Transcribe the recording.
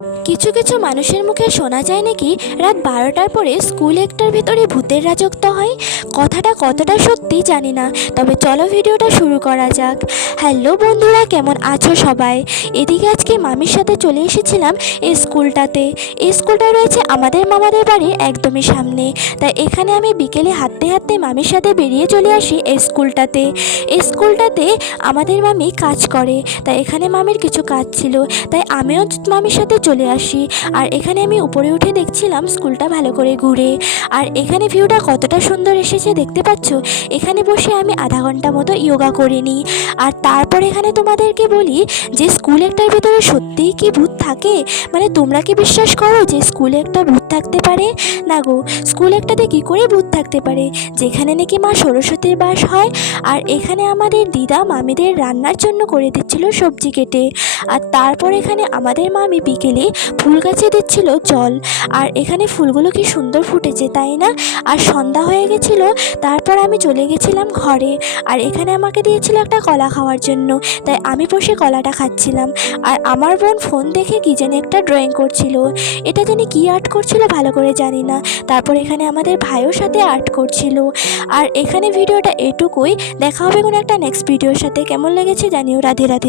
কিছু কিছু মানুষের মুখে শোনা যায় নাকি রাত বারোটার পরে স্কুল একটার ভিতরে ভূতের রাজত্ব হয়? কথাটা কতটা সত্যি জানি না, তবে চলো ভিডিওটা শুরু করা যাক। হ্যালো বন্ধুরা, কেমন আছো সবাই? এদিকে আজকে মামির সাথে চলে এসেছিলাম এই স্কুলটাতে। এই স্কুলটা রয়েছে আমাদের মামাদের বাড়ির একদমই সামনে। তাই এখানে আমি বিকেলে হাঁটতে হাঁটতে মামির সাথে বেরিয়ে চলে আসি এই স্কুলটাতে। এই স্কুলটাতে আমাদের মামি কাজ করে, তাই এখানে মামির কিছু কাজ ছিল। তাই আমিও মামির সাথে চলে আসি। আর এখানে আমি উপরে উঠে দেখছিলাম স্কুলটা ভালো করে ঘুরে। আর এখানে ভিউটা কতটা সুন্দর এসেছে দেখতে পাচ্ছ? এখানে বসে আমি আধা ঘণ্টা মতো ইয়োগা করে নিই। আর তারপর এখানে তোমাদেরকে বলি যে স্কুল একটার ভিতরে সত্যিই কি ভূত থাকে? মানে তোমরা কি বিশ্বাস করো যে স্কুলে একটা ভূত থাকতে পারে? না গো, স্কুল একটাতে কী করে ভূত থাকতে পারে? যেখানে নাকি মা সরস্বতীর বাস হয়, আর এখানে আমাদের দিদা মামিদের রান্নার জন্য করে দিচ্ছিল সবজি কেটে। আর তারপর এখানে আমাদের মামি বিকেলে ফুল গাছে দিচ্ছিল জল। আর এখানে ফুলগুলো কি সুন্দর ফুটেছে, তাই না? আর সন্ধ্যা হয়ে গেছিল, তারপর আমি চলে গেছিলাম ঘরে। আর এখানে আমাকে দিয়েছিল একটা কলা খাওয়ার জন্য, তাই আমি বসে কলাটা খাচ্ছিলাম। আর আমার বোন ফোন দেখে কি যেন একটা ড্রয়িং করছিল। এটা জানি কি আর্ট করছিল ভালো করে জানি না। তারপর এখানে আমাদের ভাইয়ের সাথে আর্ট করছিল। আর এখানে ভিডিওটা এটুকুই। দেখা হবে কোনো একটা নেক্সট ভিডিওর সাথে। কেমন লেগেছে জানিও। রাধে রাধে।